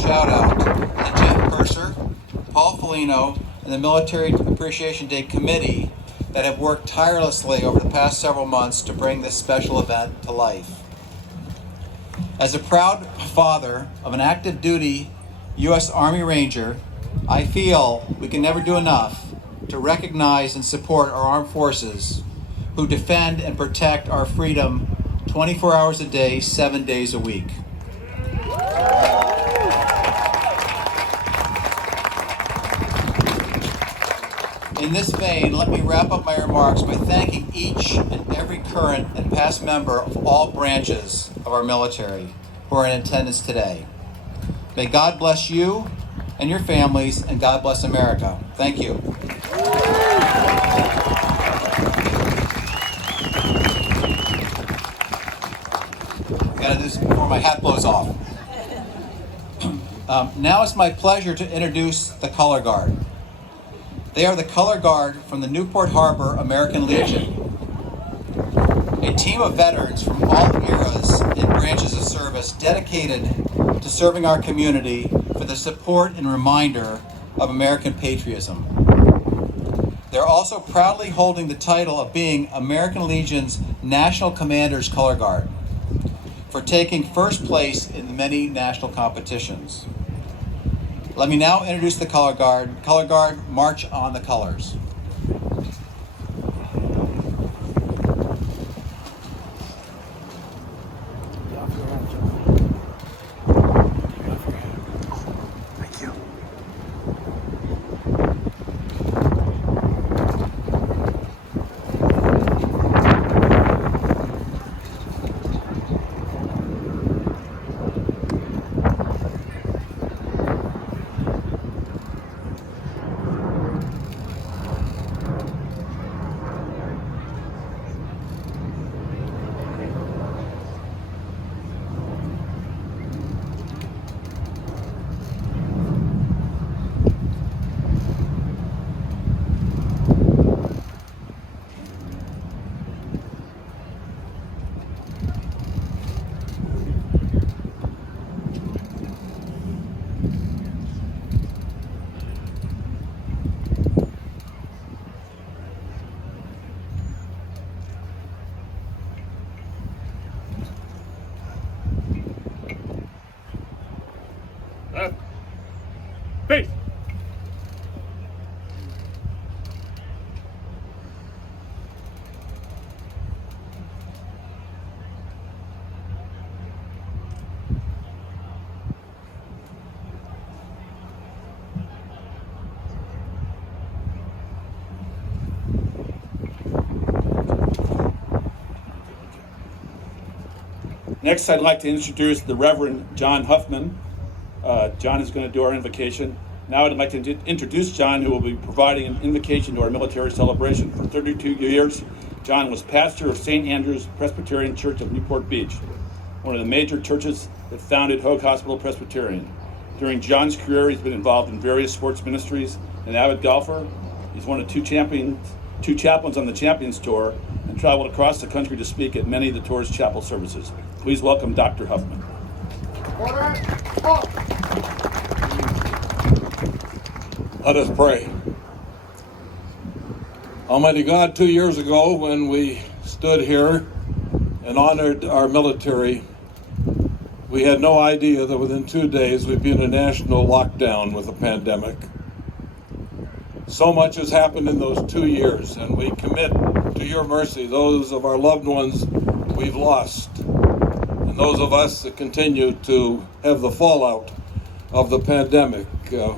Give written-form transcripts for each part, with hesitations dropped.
shout out to Jeff Purser, Paul Foligno, and the Military Appreciation Day Committee that have worked tirelessly over the past several months to bring this special event to life. As a proud father of an active duty U.S. Army Ranger, I feel we can never do enough to recognize and support our armed forces who defend and protect our freedom 24 hours a day, 7 days a week. In this vein, let me wrap up my remarks by thanking each and every current and past member of all branches of our military who are in attendance today. May God bless you and your families, and God bless America. Thank you. I gotta do this before my hat blows off. Now it's my pleasure to introduce the Color Guard. They are the Color Guard from the Newport Harbor American Legion, a team of veterans from all eras and branches of service dedicated to serving our community for the support and reminder of American patriotism. They're also proudly holding the title of being American Legion's National Commander's Color Guard for taking first place in many national competitions. Let me now introduce the Color Guard. Color Guard, march on the colors. Thank you. Face! Next, I'd like to introduce the Reverend John Huffman. John is going to do our invocation. Now I'd like to introduce John, who will be providing an invocation to our military celebration. For 32 years, John was pastor of St. Andrew's Presbyterian Church of Newport Beach, one of the major churches that founded Hoag Hospital Presbyterian. During John's career, he's been involved in various sports ministries, an avid golfer. He's one of two chaplains on the Champions Tour, and traveled across the country to speak at many of the tour's chapel services. Please welcome Dr. Huffman. Let us pray. Almighty God, 2 years ago when we stood here and honored our military, we had no idea that within 2 days we'd be in a national lockdown with a pandemic. So much has happened in those 2 years, and we commit to your mercy those of our loved ones we've lost, and those of us that continue to have the fallout of the pandemic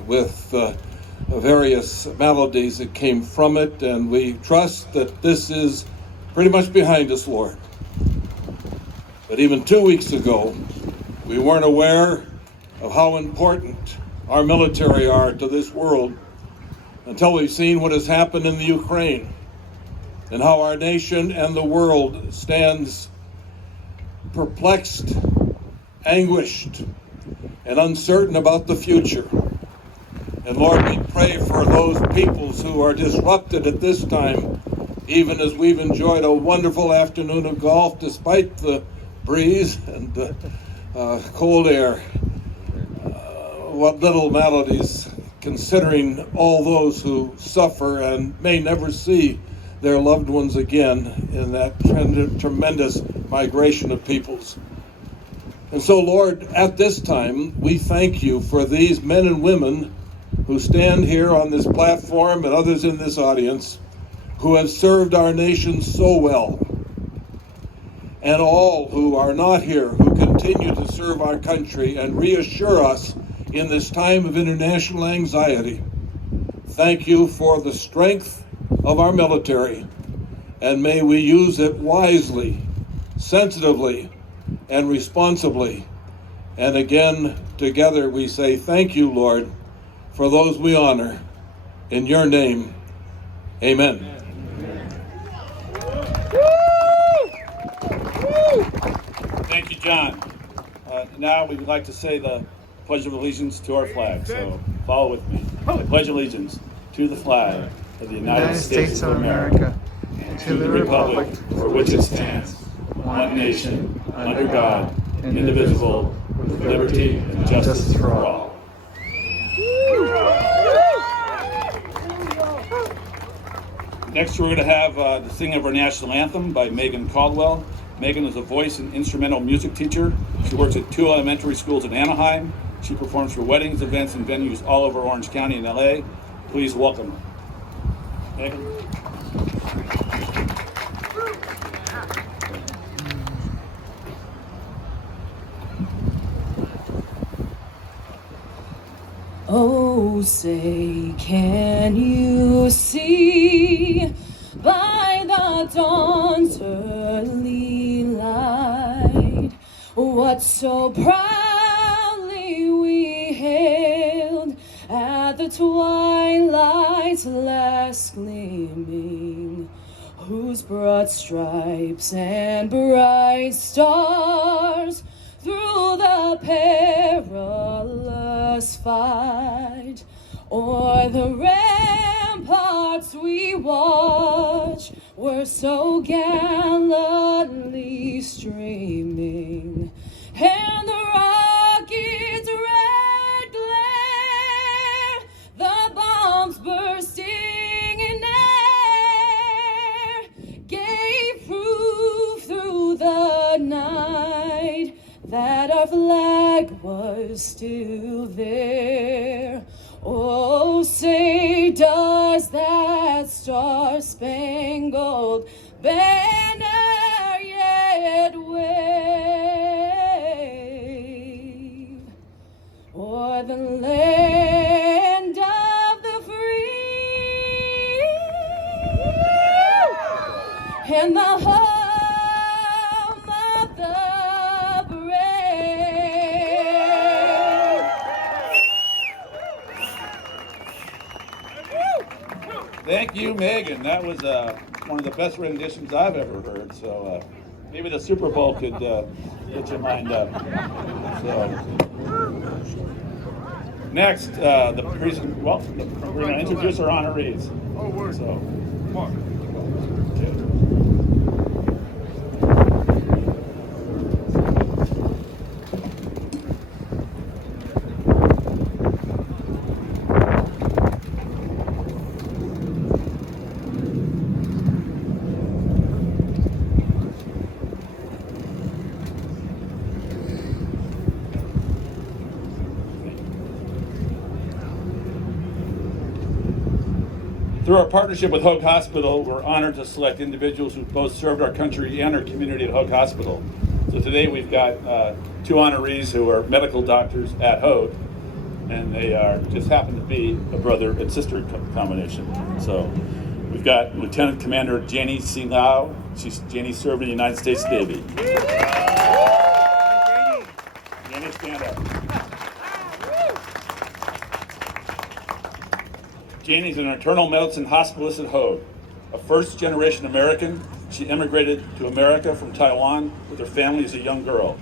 with various maladies that came from it, and we trust that this is pretty much behind us, Lord. But even 2 weeks ago, we weren't aware of how important our military are to this world until we've seen what has happened in the Ukraine and how our nation and the world stands perplexed, anguished, and uncertain about the future. And Lord, we pray for those peoples who are disrupted at this time, even as we've enjoyed a wonderful afternoon of golf despite the breeze and the cold air. what little Melody's considering all those who suffer and may never see their loved ones again in that tremendous migration of peoples. And so, Lord, at this time, we thank you for these men and women who stand here on this platform and others in this audience who have served our nation so well, and all who are not here, who continue to serve our country and reassure us in this time of international anxiety. Thank you for the strength of our military, and may we use it wisely, sensitively, and responsibly. And again, together we say thank you, Lord, for those we honor. In your name, amen. Thank you, John. Now we'd like to say the Pledge of Allegiance to our flag. So follow with me. I pledge allegiance to the flag of the United States of America and to the republic for which it stands, one nation, under God, indivisible, with liberty and justice for all. Next, we're going to have the singing of our national anthem by Megan Caldwell. Megan is a voice and instrumental music teacher. She works at 2 elementary schools in Anaheim. She performs for weddings, events, and venues all over Orange County and LA. Please welcome her. Megan. Oh, say, can you see by the dawn's early light what so proudly we hailed at the twilight's last gleaming, whose broad stripes and bright stars through the perilous fight o'er the ramparts we watch were so gallantly streaming, and the rocket's red glare, the bombs bursting in air, gave proof through the night that our flag was still there. Oh, say, does that star-spangled banner yet wave o'er the land of the free and the home of the Thank you, Megan. That was one of the best renditions I've ever heard. So maybe the Super Bowl could get you lined up. So next, we're going to introduce our honorees. Oh, word. So, Mark. through our partnership with Hoag Hospital, we're honored to select individuals who both served our country and our community at Hoag Hospital. So today we've got 2 honorees who are medical doctors at Hoag, and they are just happen to be a brother and sister combination. So we've got Lieutenant Commander Janie C. Lau. Janie served in the United States Navy. Janie, stand up. Janie's an internal medicine hospitalist at Hoag. A first-generation American, she immigrated to America from Taiwan with her family as a young girl.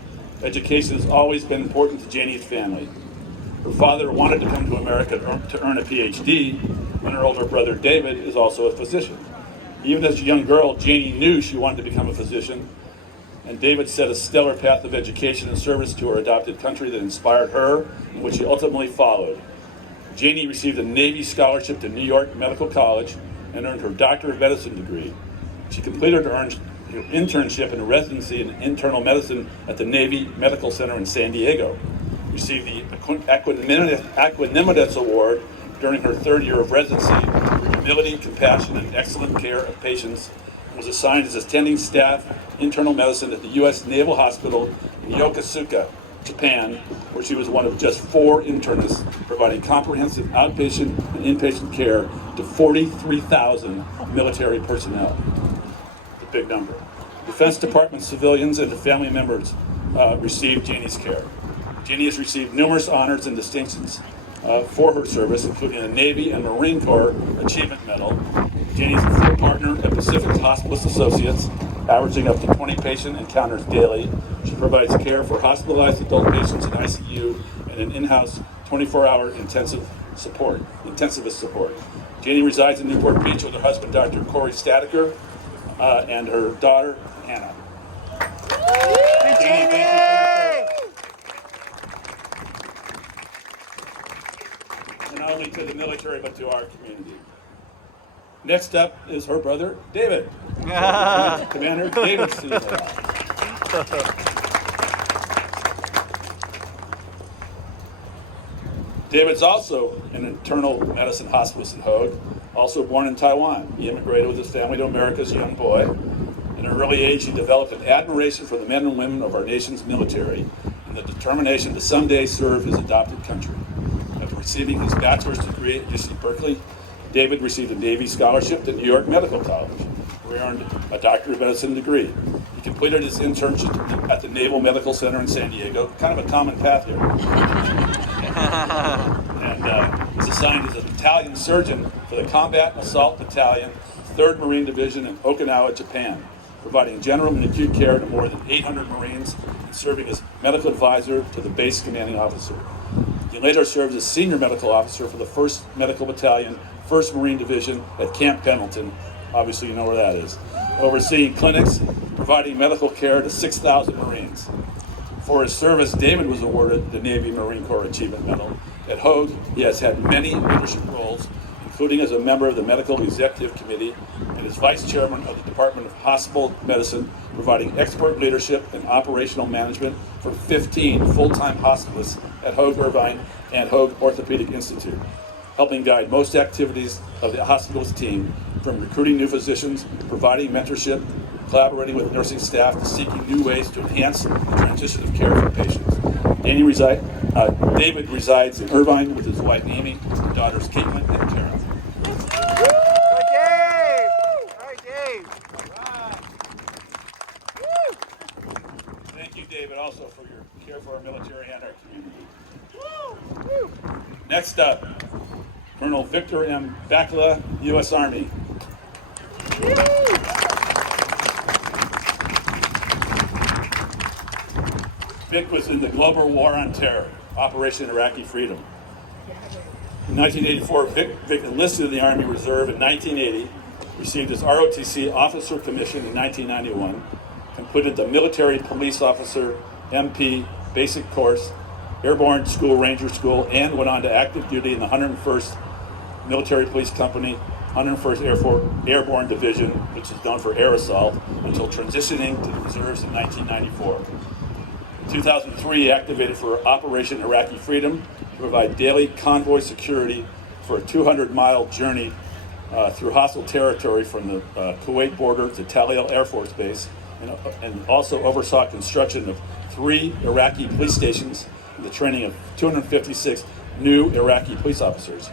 Education has always been important to Janie's family. Her father wanted to come to America to earn a PhD, and her older brother David is also a physician. Even as a young girl, Janie knew she wanted to become a physician, and David set a stellar path of education and service to her adopted country that inspired her, and which she ultimately followed. Janie received a Navy scholarship to New York Medical College and earned her Doctor of Medicine degree. She completed her internship and residency in internal medicine at the Navy Medical Center in San Diego, received the Equanimous Award during her third year of residency for humility, compassion, and excellent care of patients, and was assigned as attending staff internal medicine at the U.S. Naval Hospital in Yokosuka, Japan, where she was one of just 4 internists providing comprehensive outpatient and inpatient care to 43,000 military personnel. A big number. Defense Department civilians and their family members received Janie's care. Janie has received numerous honors and distinctions for her service, including the Navy and Marine Corps Achievement Medal. Janie is a full partner at Pacific Hospice Associates, averaging up to 20 patient encounters daily. She provides care for hospitalized adult patients in ICU and an in-house 24-hour intensivist support. Janie resides in Newport Beach with her husband, Dr. Corey Statiker, and her daughter, Hannah. Janie, thank you for your service. And not only to the military, but to our community. Next up is her brother, David. Commander David Seaver. David's also an internal medicine hospice at Hoag, also born in Taiwan. He immigrated with his family to America as a young boy. In an early age, he developed an admiration for the men and women of our nation's military and the determination to someday serve his adopted country. After receiving his bachelor's degree at UC Berkeley, David received a Navy scholarship to New York Medical College, where he earned a Doctor of Medicine degree. He completed his internship at the Naval Medical Center in San Diego, kind of a common path here, and was assigned as a battalion surgeon for the Combat Assault Battalion, 3rd Marine Division in Okinawa, Japan, providing general and acute care to more than 800 Marines and serving as medical advisor to the base commanding officer. He later served as senior medical officer for the 1st Medical Battalion, 1st Marine Division at Camp Pendleton. Obviously you know where that is. Overseeing clinics, providing medical care to 6,000 Marines. For his service, David was awarded the Navy Marine Corps Achievement Medal. At Hoag, he has had many leadership roles, including as a member of the Medical Executive Committee and as Vice Chairman of the Department of Hospital Medicine, providing expert leadership and operational management for 15 full-time hospitalists at Hoag Irvine and Hoag Orthopedic Institute, helping guide most activities of the hospital's team, from recruiting new physicians, providing mentorship, collaborating with nursing staff to seeking new ways to enhance the transition of care for patients. David resides in Irvine with his wife Amy, and daughters Caitlin and Karen. Thank you, David, also for your care for our military and our community. Next up, Colonel Victor M. Bakula, U.S. Army. Vic was in the Global War on Terror, Operation Iraqi Freedom. In 1984, Vic enlisted in the Army Reserve in 1980, received his ROTC Officer Commission in 1991, completed the Military Police Officer MP Basic Course, Airborne School Ranger School, and went on to active duty in the 101st Military Police Company, 101st Airborne Division, which is known for air assault, until transitioning to the reserves in 1994. In 2003, he activated for Operation Iraqi Freedom to provide daily convoy security for a 200-mile journey through hostile territory from the Kuwait border to Tallil Air Force Base, and also oversaw construction of 3 Iraqi police stations and the training of 256 new Iraqi police officers.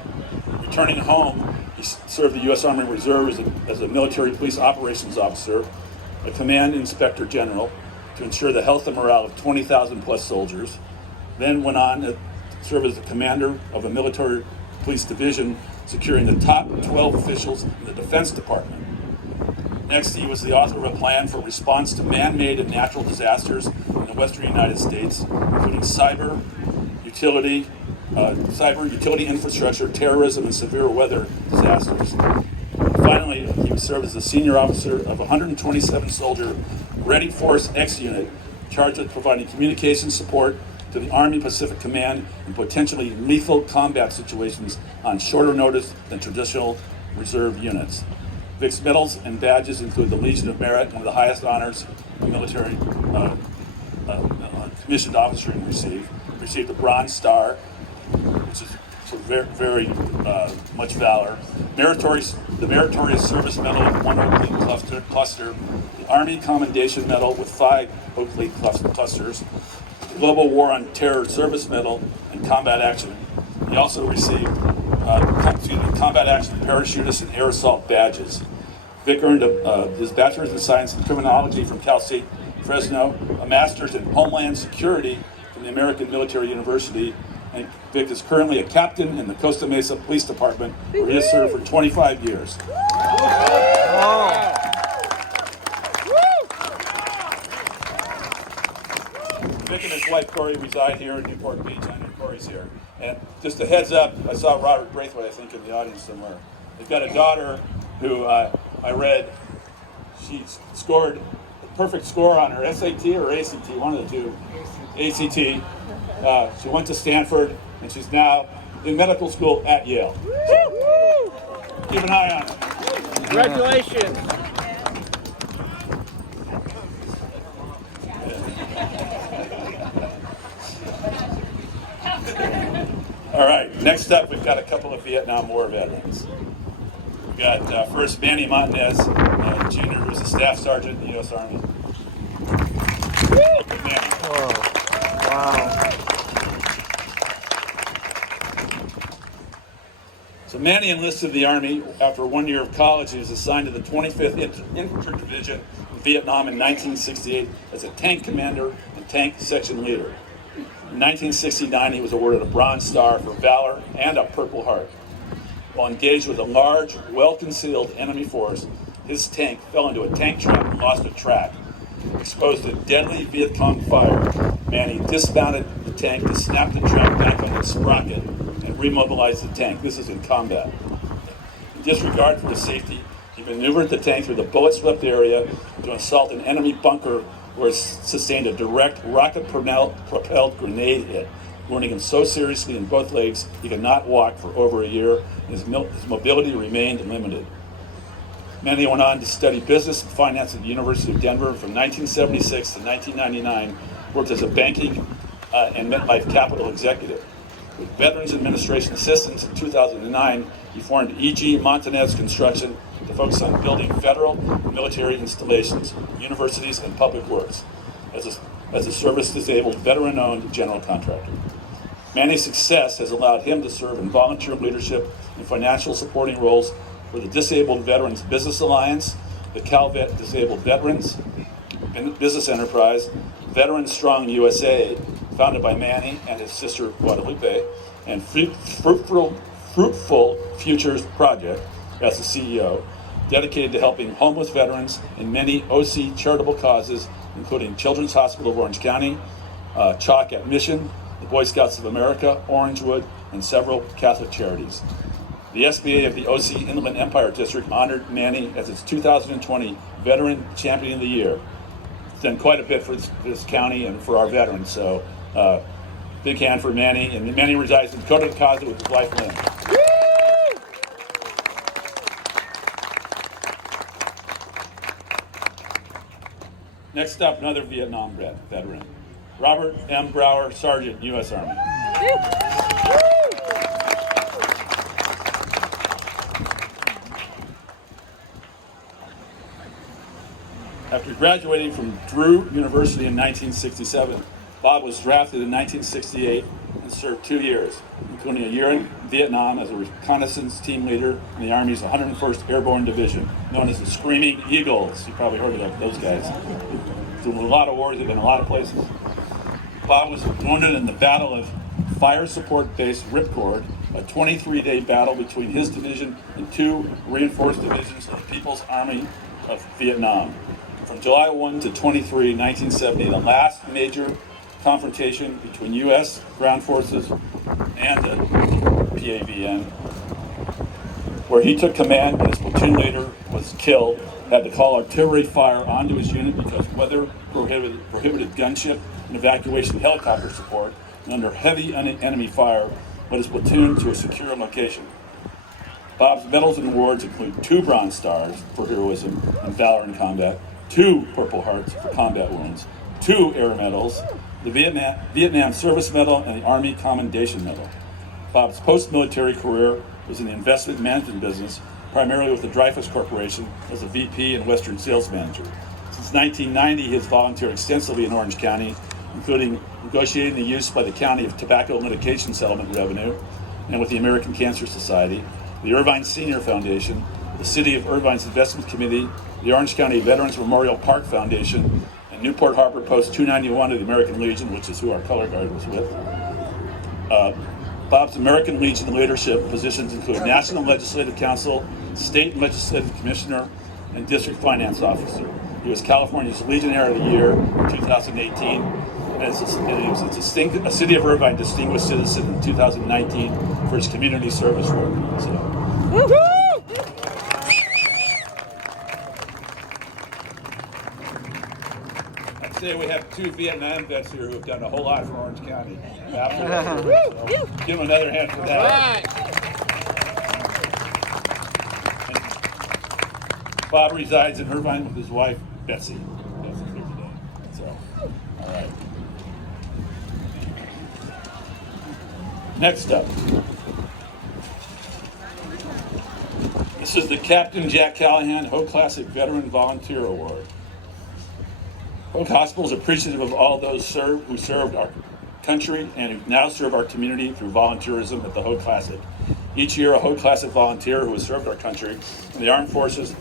Returning home, he served the U.S. Army Reserve as a military police operations officer, a command inspector general, to ensure the health and morale of 20,000 plus soldiers, then went on to serve as the commander of a military police division, securing the top 12 officials in the Defense Department. Next, he was the author of a plan for response to man-made and natural disasters in the western United States, including cyber, utility infrastructure, terrorism, and severe weather disasters. Finally, he served as a senior officer of a 127-soldier Ready Force X unit, charged with providing communication support to the Army Pacific Command in potentially lethal combat situations on shorter notice than traditional reserve units. Vic's medals and badges include the Legion of Merit, one of the highest honors a military commissioned officer can receive. Received the Bronze Star, which is for very much valor. The Meritorious Service Medal with 1 Oak Leaf cluster, the Army Commendation Medal with 5 Oak Leaf clusters, the Global War on Terror Service Medal, and Combat Action. He also received Combat Action Parachutist and Air Assault badges. Vic earned his Bachelor's in Science in Criminology from Cal State Fresno, a Master's in Homeland Security from the American Military University, and Vic is currently a captain in the Costa Mesa Police Department, where he has served for 25 years. Vic and his wife Corey reside here in Newport Beach. I know Corey's here. And just a heads up, I saw Robert Braithwaite, I think, in the audience somewhere. They've got a daughter who I read, she scored a perfect score on her SAT or ACT, one of the two. ACT. She went to Stanford, and she's now in medical school at Yale. So keep an eye on her. Congratulations. All right, next up, we've got a couple of Vietnam War veterans. We've got first Manny Montanez, Jr., who's a staff sergeant in the U.S. Army. Manny. Oh, wow. So Manny enlisted in the Army after 1 year of college. He was assigned to the 25th Infantry Division in Vietnam in 1968 as a tank commander and tank section leader. In 1969, he was awarded a Bronze Star for valor and a Purple Heart. While engaged with a large, well-concealed enemy force, his tank fell into a tank trap and lost a track. Exposed to deadly Viet Cong fire, Manny dismounted the tank to snap the trap back on its sprocket and remobilize the tank. This is in combat. In disregard for his safety, he maneuvered the tank through the bullet-swept area to assault an enemy bunker where it sustained a direct rocket-propelled grenade hit, wounding him so seriously in both legs he could not walk for over a year, and his mobility remained limited. Manny went on to study business and finance at the University of Denver. From 1976 to 1999, worked as a banking and MetLife Capital executive. With Veterans Administration assistance in 2009, he formed E.G. Montanez Construction to focus on building federal and military installations, universities, and public works as a service-disabled, veteran-owned general contractor. Manny's success has allowed him to serve in volunteer leadership and financial supporting roles for the Disabled Veterans Business Alliance, the CalVet Disabled Veterans Business Enterprise, Veterans Strong USA, founded by Manny and his sister Guadalupe, and Fruitful Futures Project as the CEO, dedicated to helping homeless veterans in many OC charitable causes, including Children's Hospital of Orange County, Chalk at Mission, the Boy Scouts of America, Orangewood, and several Catholic charities. The SBA of the OC Inland Empire District honored Manny as its 2020 Veteran Champion of the Year. He's done quite a bit for this county and for our veterans, so big hand for Manny. And Manny resides in Coto de Caza with his wife, Lynn. Next up, another Vietnam veteran, Robert M. Brower, Sergeant, U.S. Army. After graduating from Drew University in 1967, Bob was drafted in 1968 and served 2 years, including a year in Vietnam as a reconnaissance team leader in the Army's 101st Airborne Division, known as the Screaming Eagles. You probably heard of those guys. Through a lot of wars, they've been in a lot of places. Bob was wounded in the Battle of Fire Support Base Ripcord, a 23-day battle between his division and two reinforced divisions of the People's Army of Vietnam. From July 1 to 23, 1970, the last major confrontation between U.S. ground forces and the PAVN, where he took command and his platoon leader was killed had to call artillery fire onto his unit because weather prohibited gunship and evacuation helicopter support, and under heavy enemy fire, led his platoon to a secure location. Bob's medals and awards include 2 Bronze Stars for heroism and valor in combat, 2 Purple Hearts for combat wounds, 2 Air Medals, the Vietnam Service Medal, and the Army Commendation Medal. Bob's post-military career was in the investment management business, primarily with the Dreyfus Corporation as a VP and Western sales manager. Since 1990, he has volunteered extensively in Orange County, including negotiating the use by the county of tobacco litigation settlement revenue, and with the American Cancer Society, the Irvine Senior Foundation, the City of Irvine's Investment Committee, the Orange County Veterans Memorial Park Foundation, and Newport Harbor Post 291 of the American Legion, which is who our color guard was with. Bob's American Legion leadership positions include National Legislative Council, State Legislative Commissioner, and District Finance Officer. He was California's Legionnaire of the Year in 2018, and he was a City of Irvine Distinguished Citizen in 2019 for his community service work. I'd say we have 2 Vietnam vets here who have done a whole lot for Orange County. So give them another hand for that. Bob resides in Irvine with his wife, Betsy. Betsy's here today. So, all right. Next up. This is the Captain Jack Callahan Hoag Classic Veteran Volunteer Award. Hoag Hospital is appreciative of all those who served our country and who now serve our community through volunteerism at the Hoag Classic. Each year, a Hoag Classic volunteer who has served our country in the armed forces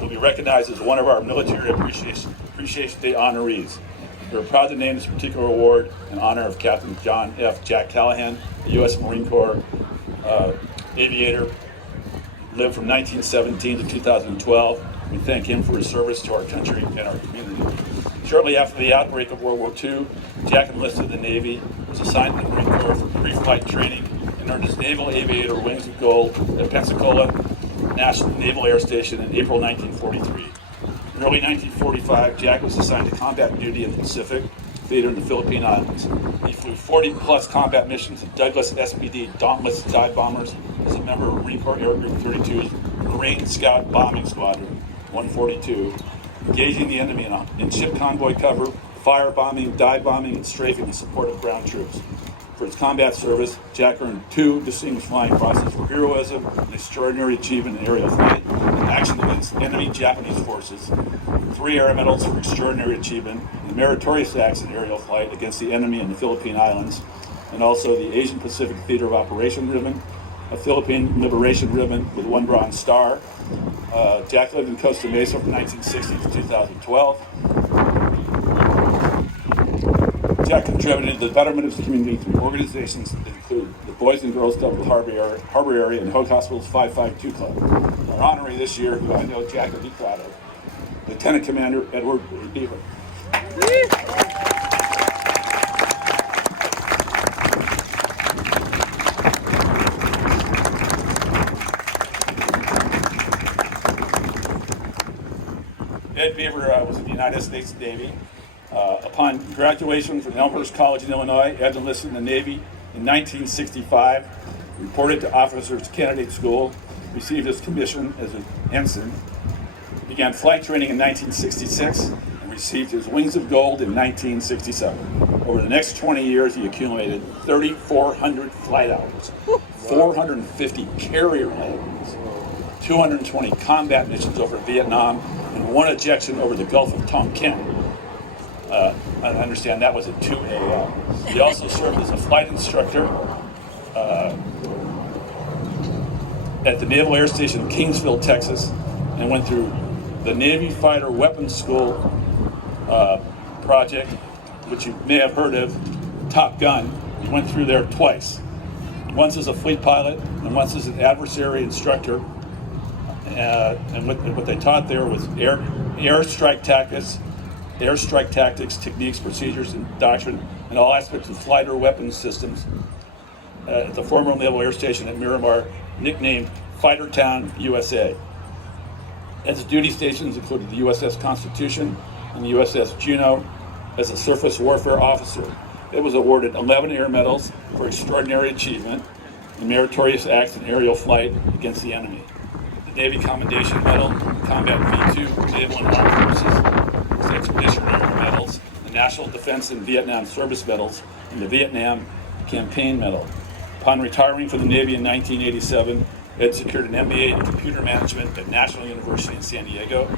will be recognized as one of our Military Appreciation Day honorees. We are proud to name this particular award in honor of Captain John F. Jack Callahan, a U.S. Marine Corps aviator, lived from 1917 to 2012. We thank him for his service to our country and our community. Shortly after the outbreak of World War II, Jack enlisted in the Navy, was assigned to the Marine Corps for pre-flight training, and earned his Naval Aviator Wings of Gold at Pensacola National Naval Air Station in April 1943. In early 1945, Jack was assigned to combat duty in the Pacific Theater in the Philippine Islands. He flew 40-plus combat missions in Douglas SPD Dauntless dive bombers as a member of Marine Corps Air Group 32's Marine Scout Bombing Squadron 142, engaging the enemy in ship convoy cover, firebombing, dive bombing, and strafing in support of ground troops. For his combat service, Jack earned 2 Distinguished Flying Crosses for heroism and extraordinary achievement in aerial flight and action against enemy Japanese forces, 3 Air Medals for extraordinary achievement and meritorious acts in aerial flight against the enemy in the Philippine Islands, and also the Asian Pacific Theater of Operation Ribbon, a Philippine Liberation Ribbon with 1 Bronze Star. Jack lived in Costa Mesa from 1960 to 2012. Jack contributed to the betterment of his community through organizations that include the Boys and Girls Club of the Harbor Area and Hoag Hospital's 552 Club. Our honoree this year, who I know Jack will be proud of, Lieutenant Commander Edward Beaver. Ed Beaver was in the United States Navy. Upon graduation from Elmhurst College in Illinois, Ed enlisted in the Navy in 1965, reported to Officers Candidate School, received his commission as an ensign, began flight training in 1966, and received his Wings of Gold in 1967. Over the next 20 years, he accumulated 3,400 flight hours, 450 carrier landings, 220 combat missions over Vietnam, and 1 ejection over the Gulf of Tonkin. I understand that was at 2 a.m. He also served as a flight instructor at the Naval Air Station in Kingsville, Texas, and went through the Navy Fighter Weapons School project, which you may have heard of, Top Gun. He went through there twice, once as a fleet pilot and once as an adversary instructor. And what they taught there was air strike tactics, techniques, procedures, and doctrine, and all aspects of flight or weapons systems at the former Naval Air Station at Miramar, nicknamed Fighter Town, USA. Its duty stations included the USS Constitution and the USS Juneau. As a surface warfare officer, it was awarded 11 air medals for extraordinary achievement and meritorious acts in aerial flight against the enemy. The Navy Commendation Medal, Combat V2, Naval and Armed Forces, Expeditionary Medals, the National Defense and Vietnam Service Medals, and the Vietnam Campaign Medal. Upon retiring from the Navy in 1987, Ed secured an MBA in computer management at National University in San Diego.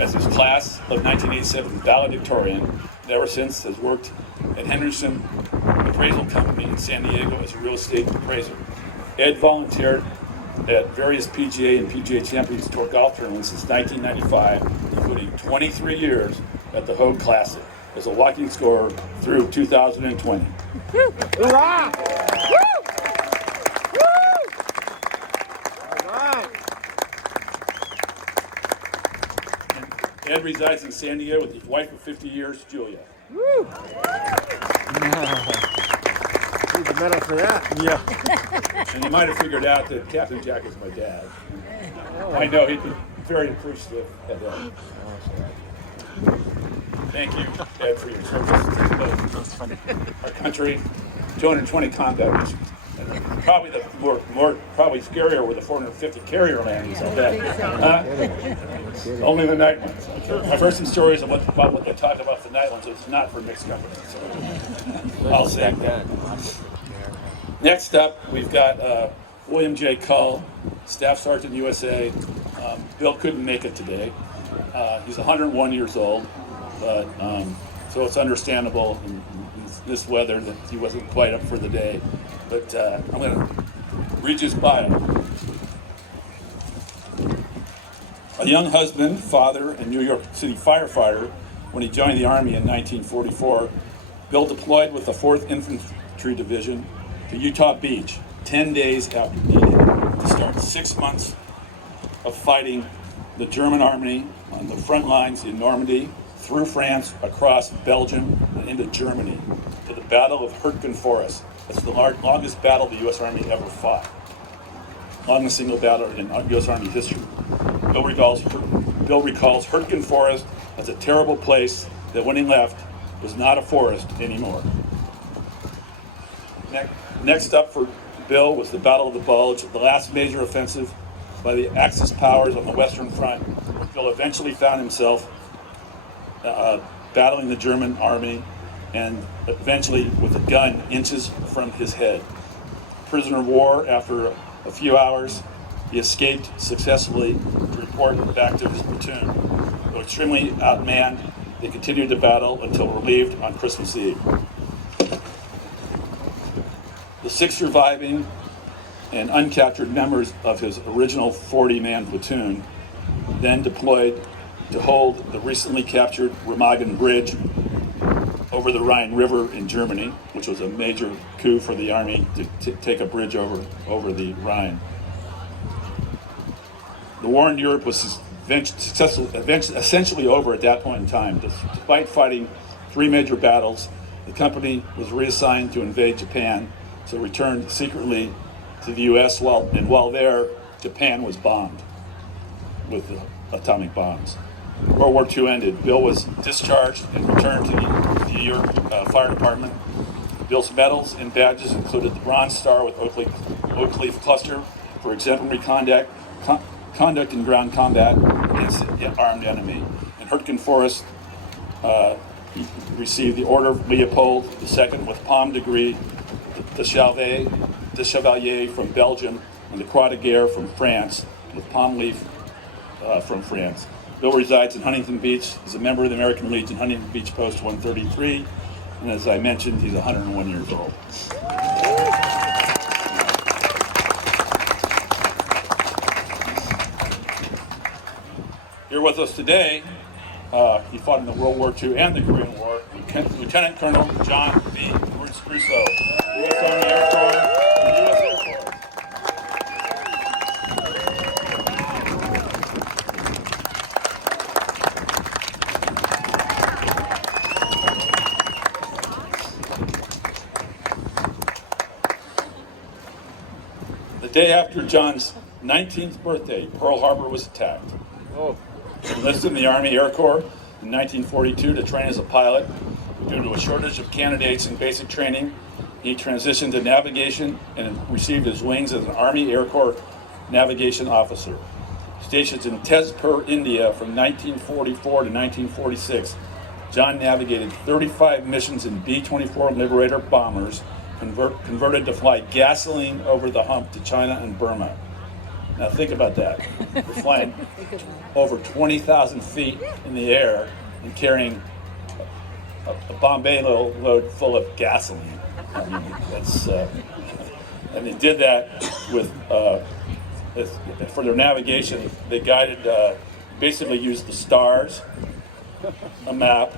As his class of 1987 valedictorian, and ever since has worked at Henderson Appraisal Company in San Diego as a real estate appraiser. Ed volunteered at various PGA and PGA Champions Tour golf tournaments since 1995, including 23 years at the Hogue Classic as a walking scorer through 2020. Hoorah! Woo! Woo! All right. Ed resides in San Diego with his wife of 50 years, Julia. Woo! Need the medal for that. Yeah. And you might have figured out that Captain Jack is my dad. I know he'd be very appreciative of that. Thank you, Ed, for your service to our country. 220 combat missions. And probably the more probably scarier were the 450 carrier landings. I'll bet. Only the night ones. I've heard some stories about what they talk about the night ones. It's not for mixed company. So I'll say that. Next up, we've got William J. Cull, Staff Sergeant USA. Bill couldn't make it today. He's 101 years old, but so it's understandable in this weather that he wasn't quite up for the day. But I'm going to read his bio. A young husband, father, and New York City firefighter, when he joined the Army in 1944, Bill deployed with the 4th Infantry Division to Utah Beach 10 days after D-Day to start 6 months of fighting the German army on the front lines in Normandy, through France, across Belgium, and into Germany to the Battle of Hurtgen Forest. That's the longest battle the U.S. Army ever fought. Longest single battle in U.S. Army history. Bill recalls Hurtgen Forest as a terrible place that when he left was not a forest anymore. Next up for Bill was the Battle of the Bulge, the last major offensive by the Axis powers on the Western Front. Bill eventually found himself battling the German army and eventually with a gun inches from his head. Prisoner of war, after a few hours, he escaped successfully to report back to his platoon. Though extremely outmanned, they continued to battle until relieved on Christmas Eve. The 6 surviving and uncaptured members of his original 40-man platoon then deployed to hold the recently captured Remagen Bridge over the Rhine River in Germany, which was a major coup for the army to take a bridge over the Rhine. The war in Europe was essentially over at that point in time. Despite fighting 3 major battles, the company was reassigned to invade Japan, so returned secretly to the U.S. while there, Japan was bombed with atomic bombs. World War II ended. Bill was discharged and returned to the New York Fire Department. Bill's medals and badges included the Bronze Star with Oak Leaf Cluster for exemplary conduct in ground combat against the armed enemy. In Hurtgen Forest, he received the Order of Leopold II with Palm Degree, the Chevalier from Belgium, and the Croix de Guerre from France, with Palm Leaf from France. Bill resides in Huntington Beach. He's a member of the American Legion, Huntington Beach Post 133, and as I mentioned, he's 101 years old. Here with us today, he fought in the World War II and the Korean War, Lieutenant Colonel John B. Russo, U.S. Army Air Corps, and U.S. Air Force. The day after John's 19th birthday, Pearl Harbor was attacked. Enlisted in the Army Air Corps in 1942 to train as a pilot. Due to a shortage of candidates in basic training, he transitioned to navigation and received his wings as an Army Air Corps navigation officer. Stationed in Tezpur, India from 1944 to 1946, John navigated 35 missions in B-24 Liberator bombers, converted to fly gasoline over the hump to China and Burma. Now think about that. We're flying over 20,000 feet in the air and carrying a Bombay load full of gasoline. I mean, that's, and they did that with, for their navigation, they guided, basically used the stars, a map,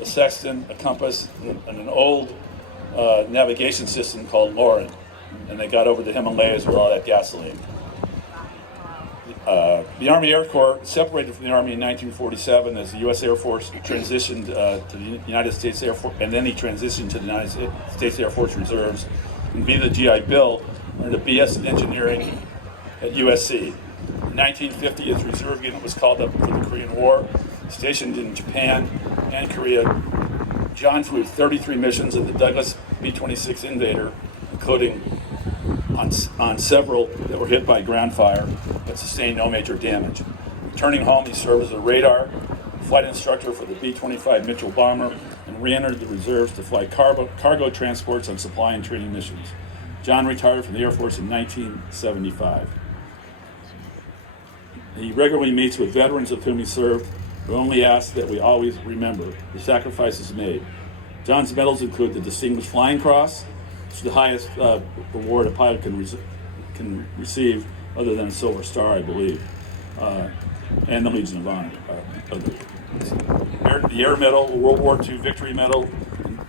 a sextant, a compass, and an old navigation system called LORAN. And they got over the Himalayas with all that gasoline. The Army Air Corps separated from the Army in 1947 as the U.S. Air Force transitioned to the United States Air Force, and then he transitioned to the United States Air Force Reserves. And via the GI Bill, earned a BS in engineering at USC. In 1950, his reserve unit was called up for the Korean War. Stationed in Japan and Korea, John flew 33 missions in the Douglas B-26 Invader, including on several that were hit by ground fire but sustained no major damage. Returning home, he served as a radar flight instructor for the B-25 Mitchell bomber and re-entered the reserves to fly cargo transports on supply and training missions. John retired from the Air Force in 1975. He regularly meets with veterans with whom he served, who only ask that we always remember the sacrifices made. John's medals include the Distinguished Flying Cross, which is the highest award a pilot can receive, other than a Silver Star, I believe, and the Legion of Honor. The Air Medal, the World War II Victory Medal,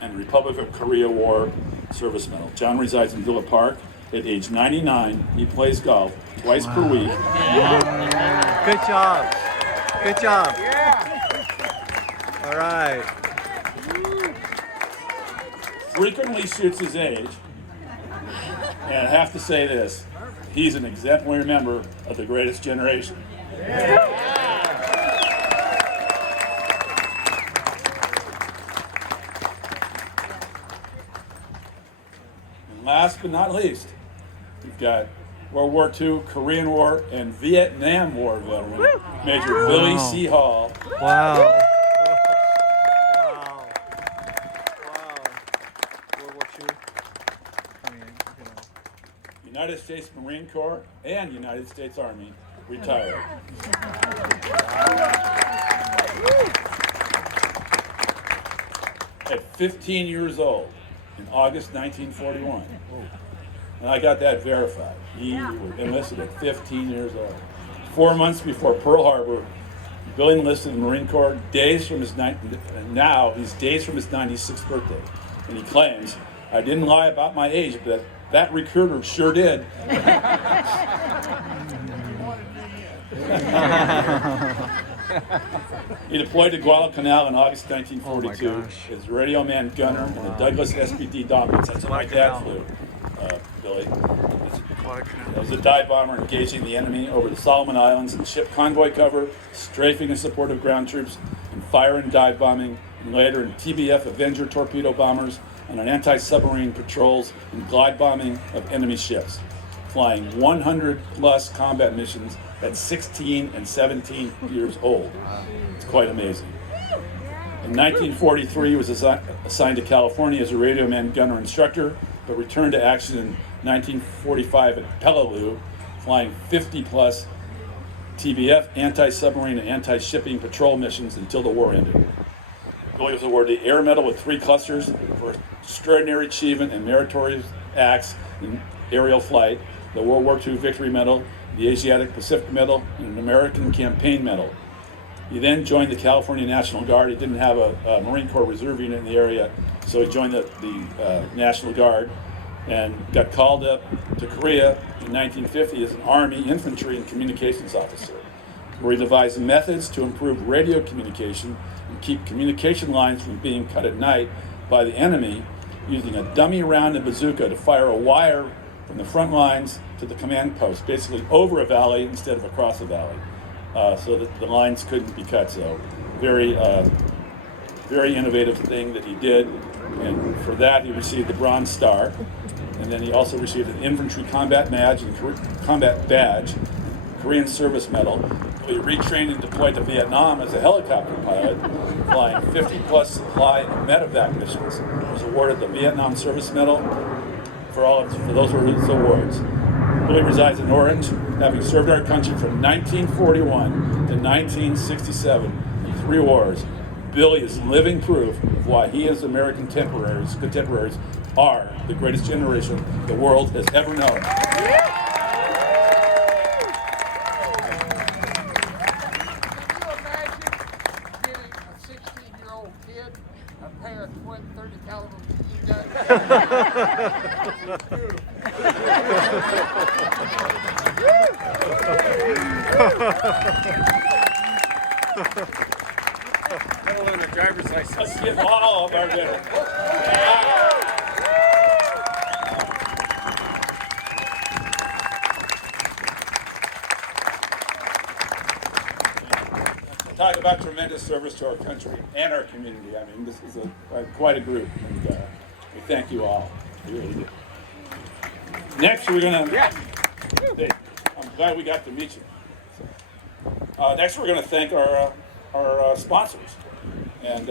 and the Republic of Korea War Service Medal. John resides in Villa Park. At age 99, he plays golf twice per week. Good job. Good job. All right. Frequently shoots his age, and I have to say this, he's an exemplary member of the greatest generation. And last but not least, we've got World War II, Korean War, and Vietnam War veteran, Major Billy C. Hall. Wow. World War II. I mean, United States Marine Corps and United States Army, retired. At 15 years old, in August 1941. And I got that verified. He was enlisted at 15 years old. 4 months before Pearl Harbor, Billy enlisted in the Marine Corps days from his 96th birthday. And he claims, I didn't lie about my age, but that recruiter sure did. He deployed to Guadalcanal in August 1942 as radio man gunner in the Douglas SPD Dominance. That's what my dad flew, Billy. It was a dive bomber engaging the enemy over the Solomon Islands in ship convoy cover, strafing in support of ground troops, and fire and dive bombing, and later in TBF Avenger torpedo bombers and on anti-submarine patrols and glide bombing of enemy ships, flying 100 plus combat missions at 16 and 17 years old. It's quite amazing. In 1943, he was assigned to California as a radio man gunner instructor, but returned to action in 1945 at Peleliu, flying 50 plus TBF, anti-submarine and anti-shipping patrol missions until the war ended. Billy was awarded the Air Medal with 3 clusters for extraordinary achievement and meritorious acts in aerial flight, the World War II Victory Medal, the Asiatic Pacific Medal, and an American Campaign Medal. He then joined the California National Guard. He didn't have a Marine Corps reserve unit in the area, so he joined the National Guard and got called up to Korea in 1950 as an Army infantry and communications officer, where he devised methods to improve radio communication and keep communication lines from being cut at night by the enemy, using a dummy round and bazooka to fire a wire from the front lines to the command post, basically over a valley instead of across a valley. so that the lines couldn't be cut. So very innovative thing that he did, and for that he received the Bronze Star, and then he also received an Infantry Combat Badge and Korean Service Medal. He retrained and deployed to Vietnam as a helicopter pilot, flying 50-plus supply and medevac missions. He was awarded the Vietnam Service Medal for those were his awards. Billy resides in Orange, having served our country from 1941 to 1967 in 3 wars. Billy is living proof of why he and his American contemporaries are the greatest generation the world has ever known. A pair of twin 30 caliber machine guns. Hold on the driver's license. Let's give all of our veterans. Talk about tremendous service to our country and our community. I mean, this is quite a group, and we thank you all. We really do. Next, we're gonna. Hey, I'm glad we got to meet you. Next, we're gonna thank our sponsors, and.